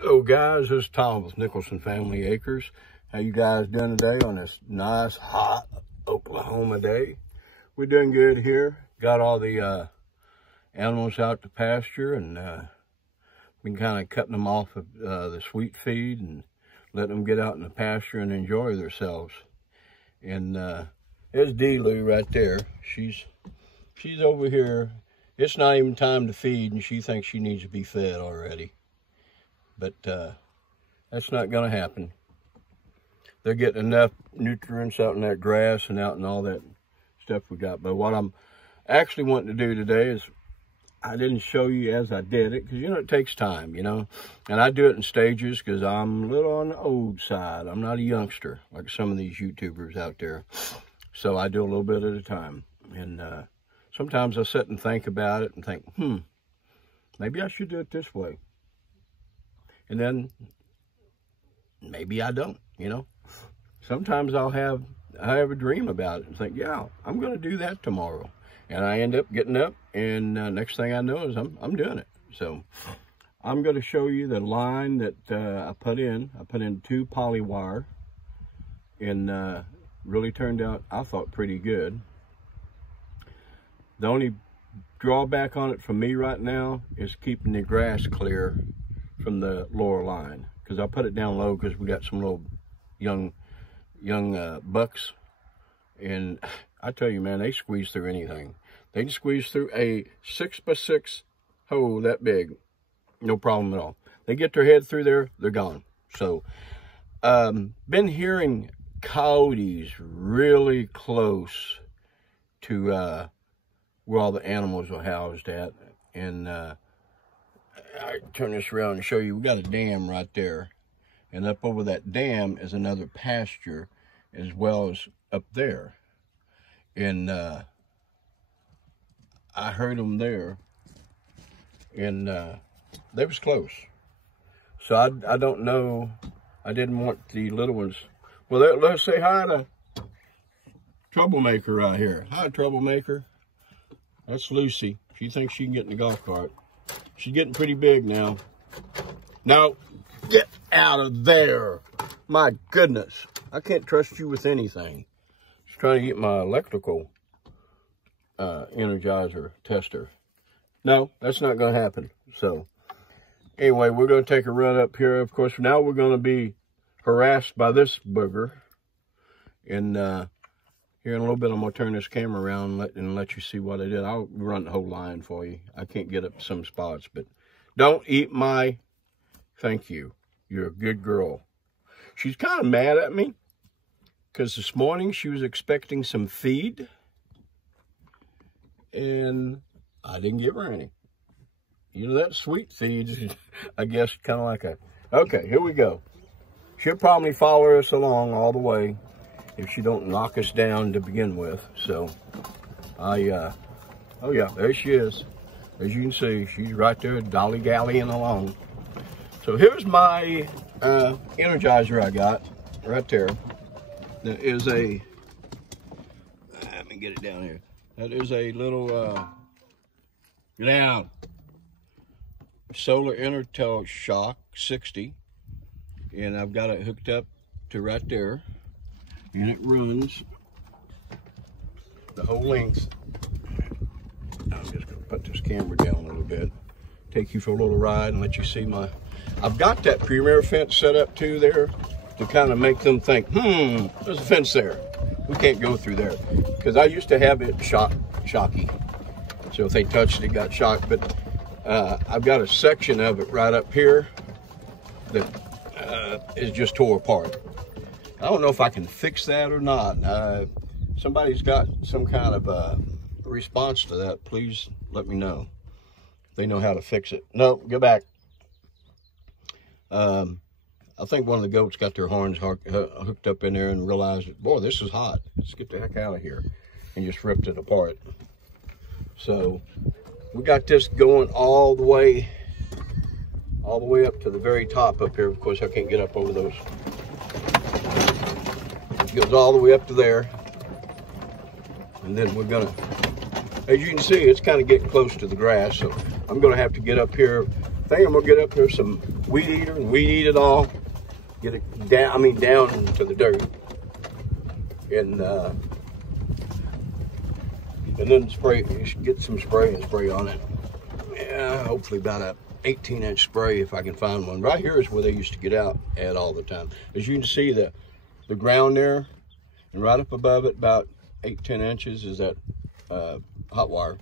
So guys, this is Tom with Nicholson Family Acres. How you guys doing today on this nice hot Oklahoma day? We're doing good here. Got all the animals out to pasture, and been kind of cutting them off of the sweet feed and letting them get out in the pasture and enjoy themselves. And there's D-Lou right there. She's over here. It's not even time to feed, and she thinks she needs to be fed already. But that's not going to happen. They're getting enough nutrients out in that grass and out in all that stuff we got. But what I'm actually wanting to do today is, I didn't show you as I did it, because, you know, it takes time, you know. And I do it in stages because I'm a little on the old side. I'm not a youngster like some of these YouTubers out there. So I do a little bit at a time. And sometimes I sit and think about it and think, maybe I should do it this way. And then maybe I don't, you know. Sometimes I have a dream about it and think, yeah, I'm going to do that tomorrow. And I end up getting up, and next thing I know is I'm doing it. So I'm going to show you the line that I put in. I put in 2 Polywire, and really turned out, I thought, pretty good. The only drawback on it for me right now is keeping the grass clear from the lower line, because I put it down low because we got some little young bucks, and I tell you, man, they squeeze through anything. They can squeeze through a 6x6 hole that big, no problem at all. They get their head through there, they're gone. So been hearing coyotes really close to where all the animals are housed at. And I turn this around and show you, we got a dam right there, and up over that dam is another pasture, as well as up there. And I heard them there, and they was close. So I don't know, I didn't want the little ones. Well, let's say hi to Troublemaker right here. Hi, Troublemaker. That's Lucy. She thinks she can get in the golf cart. She's getting pretty big now. Now, get out of there. My goodness. I can't trust you with anything. Just trying to get my electrical energizer tester. No, that's not going to happen. So, anyway, we're going to take a run up here. Of course, now we're going to be harassed by this booger. And here in a little bit, I'm going to turn this camera around and let you see what I did. I'll run the whole line for you. I can't get up to some spots, but don't eat my thank you. You're a good girl. She's kind of mad at me because this morning she was expecting some feed, and I didn't give her any. You know, that sweet feed is, I guess, kind of like a... Okay, here we go. She'll probably follow us along all the way if she don't knock us down to begin with. So, oh yeah, there she is. As you can see, she's right there dolly-gallying along. So here's my energizer I got right there. That is a, let me get it down here. That is a little, get down, Solar Intertel Shock 60. And I've got it hooked up to right there. And it runs the whole length. I'm just going to put this camera down a little bit, take you for a little ride and let you see my... I've got that Premier fence set up too there to kind of make them think, there's a fence there. We can't go through there. Because I used to have it shocky. So if they touched it, got shocked. But I've got a section of it right up here that is just tore apart. I don't know if I can fix that or not. Somebody's got some kind of response to that. Please let me know if they know how to fix it. No, go back. I think one of the goats got their horns hooked up in there and realized, boy, this is hot. Let's get the heck out of here. And just ripped it apart. So we got this going all the way up to the very top up here. Of course, I can't get up over those. It goes all the way up to there. And then we're gonna, as you can see, it's kind of getting close to the grass. So I'm gonna have to get up here think I'm gonna get up there some weed eater and weed eat it all. Get it down, down to the dirt. And then spray, get some spray and spray on it. Yeah, hopefully about a 18-inch spray if I can find one. Right here is where they used to get out at all the time. As you can see, the ground there, and right up above it, about 8-10 inches is that hot wire.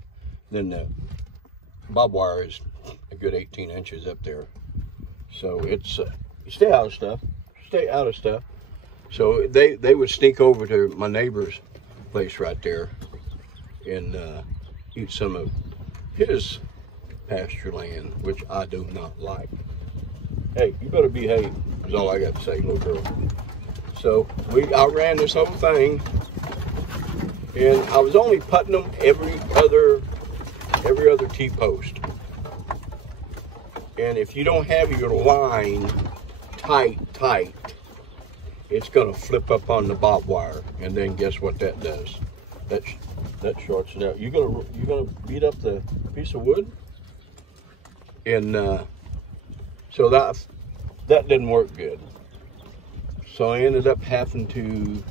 Then the bob wire is a good 18 inches up there. So it's stay out of stuff. Stay out of stuff. So they would sneak over to my neighbor's place right there and eat some of his pasture land, which I do not like. Hey, you better behave, is all I got to say, little girl. So I ran this whole thing, and I was only putting them every other T-post. And if you don't have your line tight, it's gonna flip up on the bob wire, and then guess what that does? That shorts it out. You're gonna beat up the piece of wood, and so that didn't work good. So I ended up having to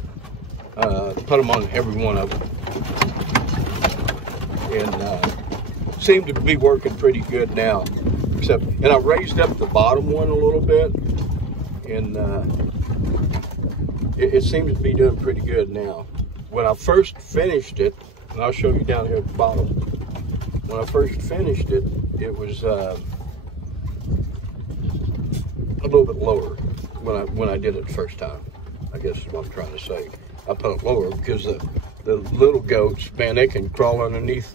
put them on every one of them, and seemed to be working pretty good now. And I raised up the bottom one a little bit, and it seems to be doing pretty good now. When I first finished it, and I'll show you down here at the bottom. When I first finished it, it was a little bit lower when I did it the first time. I guess is what I'm trying to say. I put it lower because the little goats, man, they can crawl underneath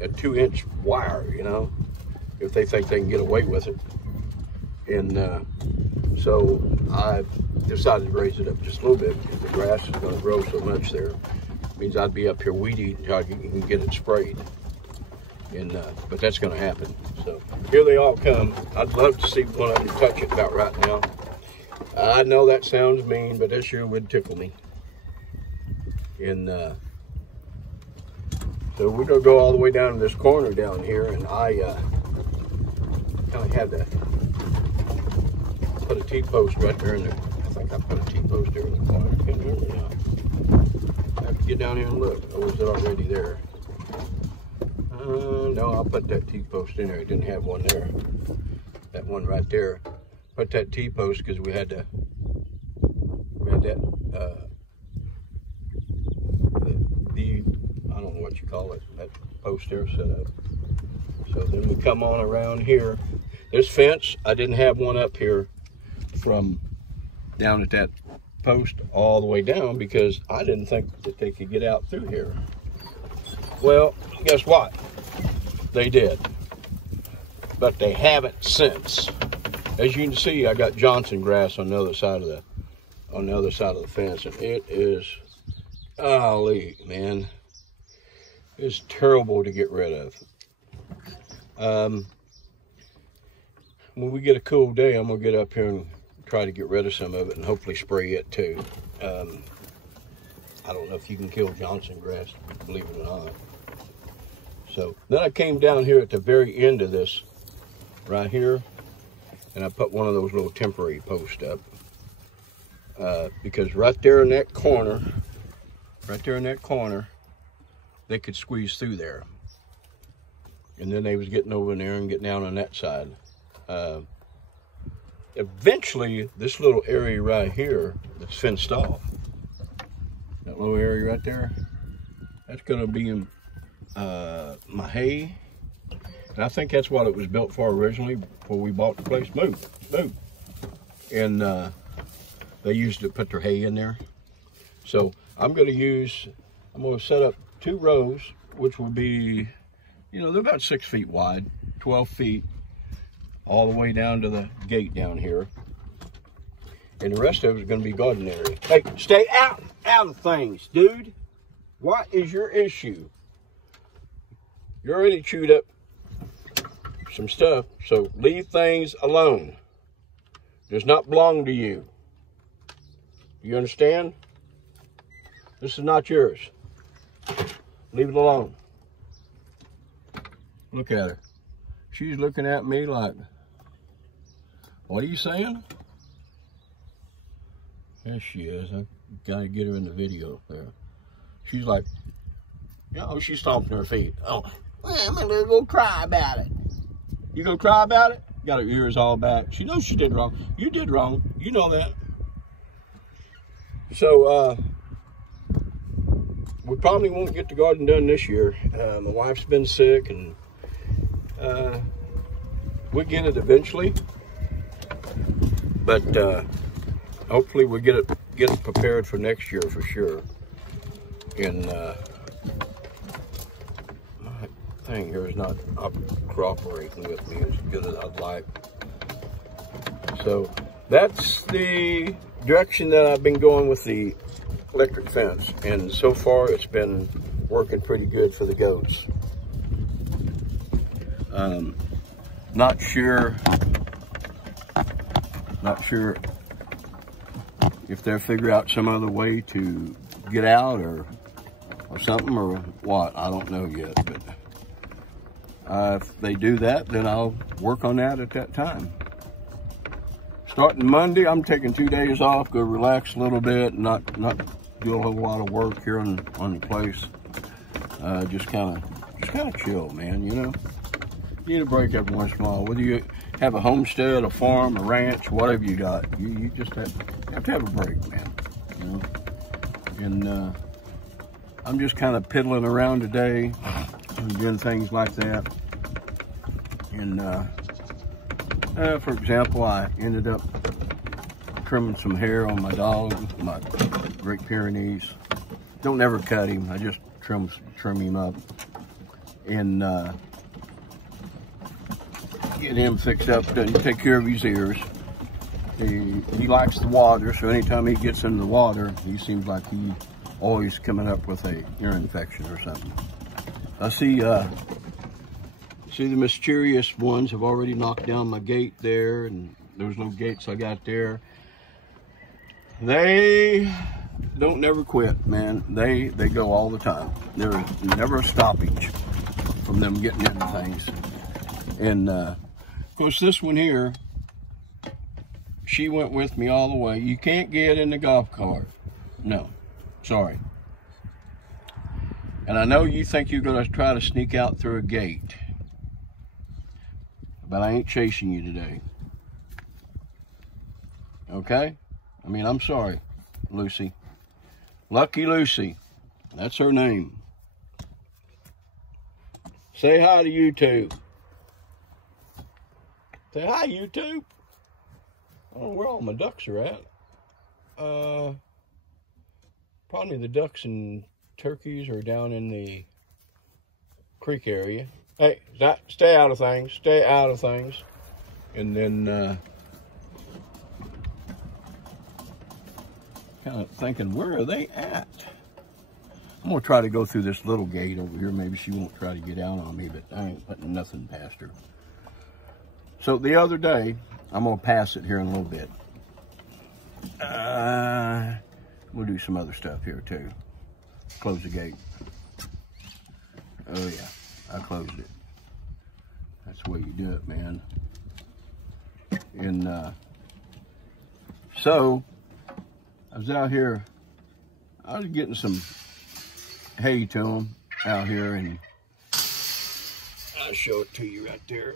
a 2-inch wire, you know, if they think they can get away with it. And so I decided to raise it up just a little bit because the grass is going to grow so much there. It means I'd be up here weed eating until I can get it sprayed. And but that's going to happen. So here they all come. I'd love to see one of them touch it about right now. I know that sounds mean, but this sure would tickle me. And so we're going to go all the way down to this corner down here, and I kind of had to put a T-post right there in there. I think I put a T-post there in the corner. I can't remember now. I have to get down here and look. Or was it already there? No, I'll put that T-post in there. It didn't have one there. That one right there. Put that T-post because we had that I don't know what you call it, that post there set up. So then we come on around here. This fence, I didn't have one up here from down at that post all the way down because I didn't think that they could get out through here. Well, guess what? They did. But they haven't since. As you can see, I got Johnson grass on the other side of the fence, and it is, golly, man, it's terrible to get rid of. When we get a cool day, I'm gonna get up here and try to get rid of some of it and hopefully spray it too. I don't know if you can kill Johnson grass, believe it or not. So then I came down here at the very end of this right here, and I put one of those little temporary posts up because right there in that corner, they could squeeze through there. And then they was getting over in there and getting down on that side. Eventually, this little area right here that's fenced off, that little area right there, that's gonna be in my hay. And I think that's what it was built for originally before we bought the place. Move. And they used to put their hay in there. So I'm gonna set up 2 rows, which will be, you know, they're about 6 feet wide, 12 feet, all the way down to the gate down here. And the rest of it is gonna be garden area. Hey, stay out of things, dude. What is your issue? You already chewed up some stuff, so leave things alone. Does not belong to you. You understand? This is not yours. Leave it alone. Look at her. She's looking at me like, what are you saying? Yes, she is. I gotta get her in the video there. She's like, she's stomping her feet. Oh, I'm gonna go cry about it. You gonna cry about it? Got her ears all back. She knows she did wrong. You did wrong. You know that. So, we probably won't get the garden done this year. My wife's been sick, and we'll get it eventually. But hopefully we'll get it prepared for next year for sure. And my thing here is not cooperating with me as good as I'd like. So that's the direction that I've been going with the electric fence, and so far it's been working pretty good for the goats. Not sure if they'll figure out some other way to get out or something or what. I don't know yet, but if they do that, then I'll work on that at that time. Starting Monday, I'm taking 2 days off, go relax a little bit, not do a whole lot of work here on the place. Just kind of chill, man. You know, you need a break every once in a while. Whether you have a homestead, a farm, a ranch, whatever you got, you just have to have a break, man. You know, and I'm just kind of piddling around today and doing things like that. And for example, I ended up trimming some hair on my dog, my Great Pyrenees. Don't ever cut him. I just trim him up and get him fixed up. Doesn't take care of his ears. He likes the water, so anytime he gets in the water, he seems like he always coming up with a ear infection or something. I see the mysterious ones have already knocked down my gate there, and there was no gates I got there. They don't never quit, man. They go all the time. There's never a stoppage from them getting into things. And of course, this one here, she went with me all the way. You can't get in the golf cart. No, sorry. And I know you think you're gonna try to sneak out through a gate, but I ain't chasing you today. Okay? I mean, I'm sorry, Lucy. Lucky Lucy. That's her name. Say hi to YouTube. Say hi, YouTube. I don't know where all my ducks are at. Probably the ducks and turkeys are down in the creek area. Hey, stay out of things. Stay out of things. And then kind of thinking, where are they at? I'm gonna try to go through this little gate over here. Maybe she won't try to get out on me, but I ain't putting nothing past her. So the other day, I'm gonna pass it here in a little bit. We'll do some other stuff here too. Close the gate. Oh yeah, I closed it. That's the way you do it, man. And so I was out here, I was getting some hay to them out here, and I'll show it to you right there.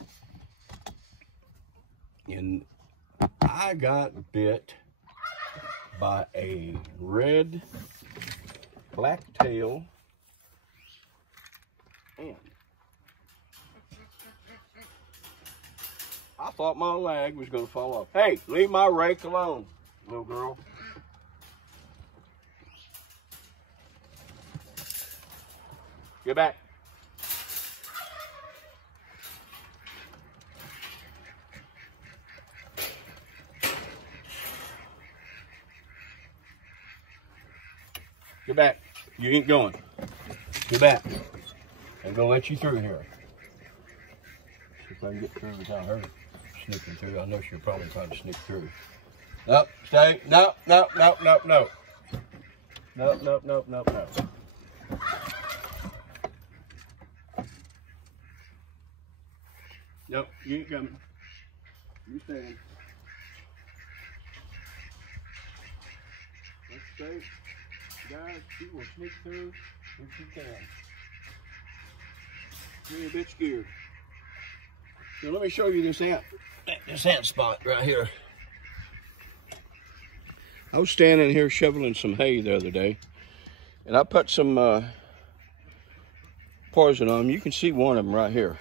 And I got bit by a red blacktail ant. I thought my leg was going to fall off. Hey, leave my rake alone, little girl. Get back. Get back. You ain't going. Get back. I'm going to let you through here. See if I can get through without her sneaking through. I know she'll probably try to sneak through. Nope. Stay. No, no, no, no, no. No, no, no, no, no. Nope, you ain't coming. You staying. Let's stay. Guys, she will sneak through if she can. You're a bit scared. So let me show you this ant spot right here. I was standing here shoveling some hay the other day, and I put some poison on them. You can see one of them right here.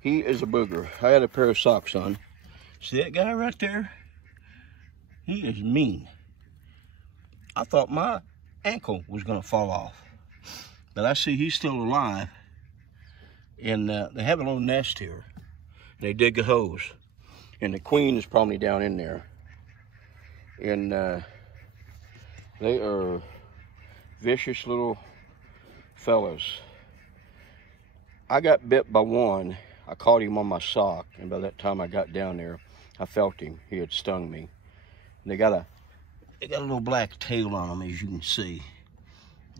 He is a booger. I had a pair of socks on. See that guy right there? He is mean. I thought my ankle was gonna fall off, but I see he's still alive. And they have a little nest here. They dig a hose, and the queen is probably down in there. And they are vicious little fellas. I got bit by one. I caught him on my sock, and by that time I got down there, I felt him. He had stung me. And they got a little black tail on them, as you can see.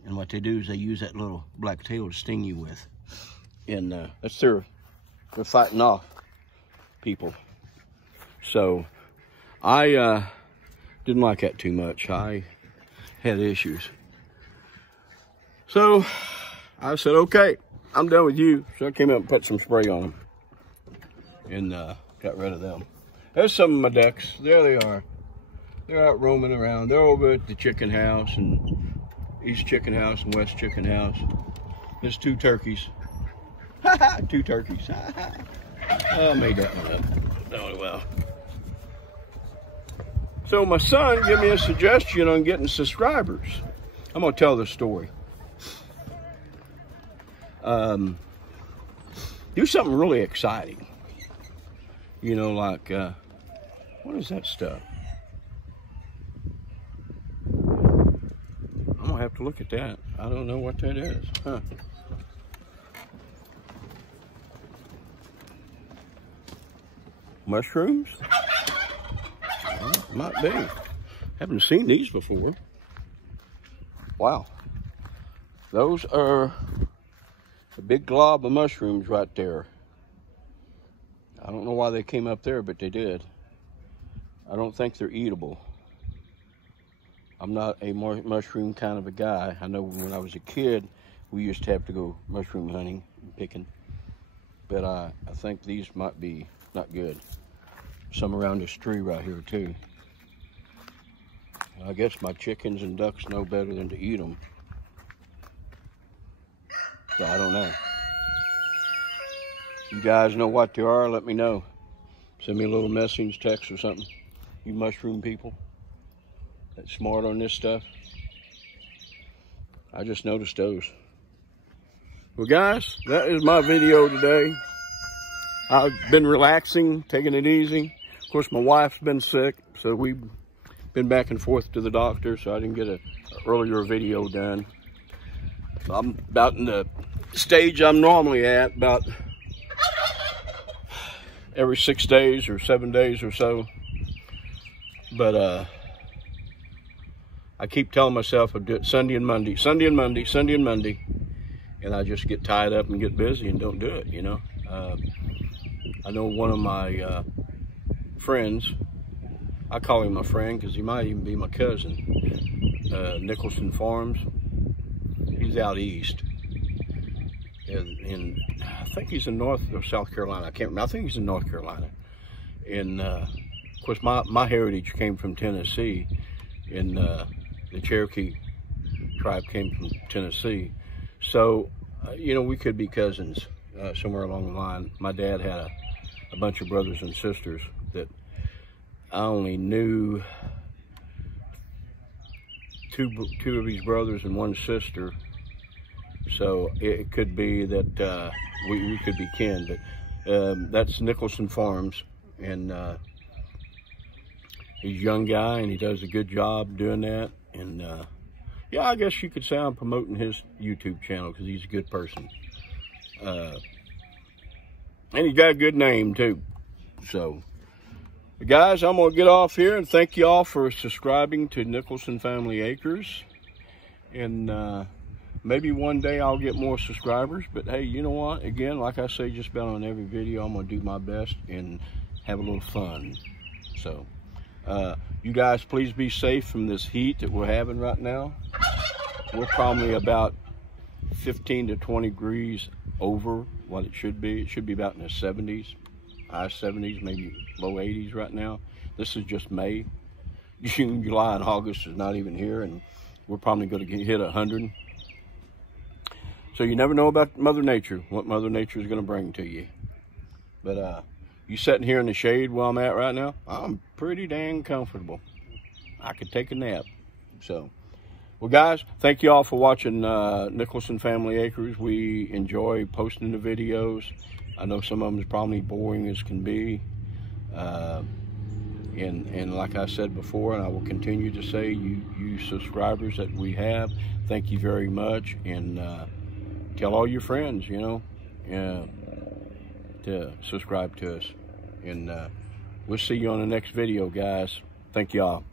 And what they do is they use that little black tail to sting you with. And that's they're fighting off people. So I didn't like that too much. I had issues. So I said, okay, I'm done with you. So I came up and put some spray on them and got rid of them. There's some of my ducks. There they are. They're out roaming around. They're over at the chicken house, and East Chicken House and West Chicken House. There's 2 turkeys. 2 turkeys. Oh, I made that one up. Doing well. So my son gave me a suggestion on getting subscribers. I'm gonna tell this story. Do something really exciting. You know, like what is that stuff? I'm gonna have to look at that. I don't know what that is. Huh. Mushrooms? Well, might be. Haven't seen these before. Wow. Those are a big glob of mushrooms right there. I don't know why they came up there, but they did. I don't think they're eatable. I'm not a mushroom kind of a guy. I know when I was a kid, we used to have to go mushroom hunting and picking. But I think these might be not good. Some around this tree right here too. I guess my chickens and ducks know better than to eat them. So I don't know. You guys know what they are, let me know. Send me a little message, text or something. You mushroom people that's smart on this stuff. I just noticed those. Well guys, that is my video today. I've been relaxing, taking it easy. Of course, my wife's been sick, so we've been back and forth to the doctor, so I didn't get an earlier video done. So I'm about in the stage I'm normally at, about every 6 days or 7 days or so. But I keep telling myself I'll do it Sunday and Monday, Sunday and Monday, Sunday and Monday. And I just get tied up and get busy and don't do it, you know. I know one of my friends, I call him my friend because he might even be my cousin, Nicholson Farms. He's out east. And I think he's in North or South Carolina. I can't remember. I think he's in North Carolina. And of course, my heritage came from Tennessee. And the Cherokee tribe came from Tennessee. So, you know, we could be cousins somewhere along the line. My dad had a bunch of brothers and sisters that I only knew two of his brothers and one sister. So it could be that we could be kin, but that's Nicholson Farms, and he's a young guy and he does a good job doing that. And yeah, I guess you could say I'm promoting his YouTube channel because he's a good person. And he's got a good name too. So, guys, I'm gonna get off here and thank you all for subscribing to Nicholson Family Acres. And maybe one day I'll get more subscribers, but hey, you know what? Again, like I say, just about on every video, I'm gonna do my best and have a little fun. So, you guys, please be safe from this heat that we're having right now. We're probably about 15 to 20 degrees over what it should be. It should be about in the 70s, high 70s, maybe low 80s right now. This is just May. June, July, and August is not even here, and we're probably going to hit 100. So you never know about Mother Nature, what Mother Nature is going to bring to you. But you sitting here in the shade where I'm at right now, I'm pretty dang comfortable. I could take a nap. So, well, guys, thank you all for watching Nicholson Family Acres. We enjoy posting the videos. I know some of them is probably boring as can be. And like I said before, and I will continue to say, you subscribers that we have, thank you very much. And tell all your friends, you know, to subscribe to us. And we'll see you on the next video, guys. Thank y'all.